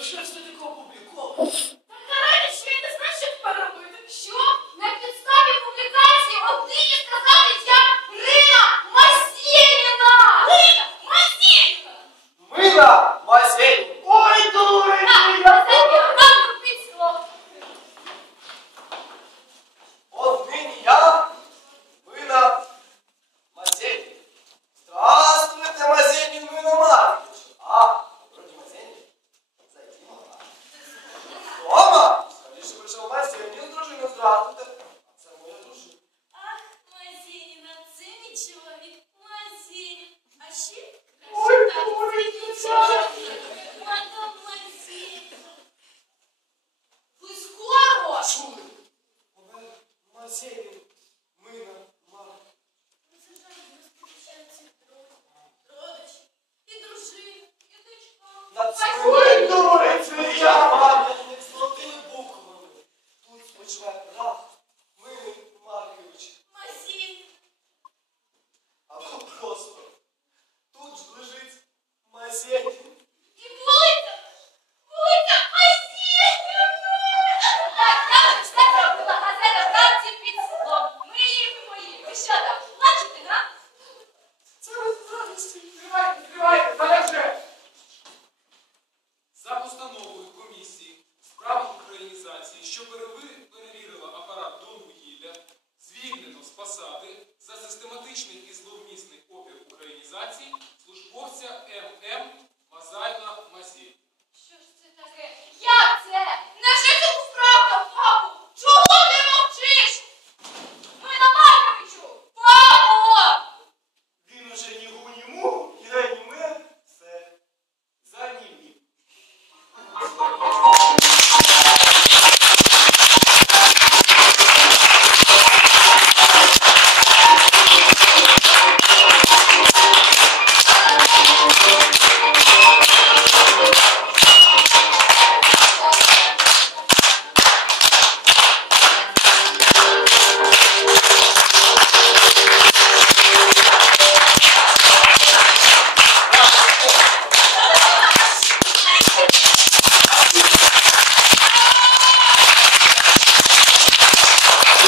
Trzeba wstać do kopu, biegło. прийшов Мазенин з дружиною. Здравствуйте. А це моя дружина. Ах, Мазєніна, це мій чоловік. Мазєнін. А ще Ой, краще так, Боже, це мій дівчата. чоловік. Мадам Мазєніна. Ви скоро? Чули? Вона Мазенин Мина Маркович. Родичі і дружина, і дочка. На Ой, цьому живе брат Милий Маркович. Мазін. Або просто тут лежить мазєнь. І вулиця! Вулиця Мазін! Так, я вже все зробила. Газета вранці під склом. Милі мої. Ви що там, плачете, га? Це ви радості. За постановою комісії з українізації, що перевив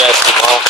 Yes, you won't.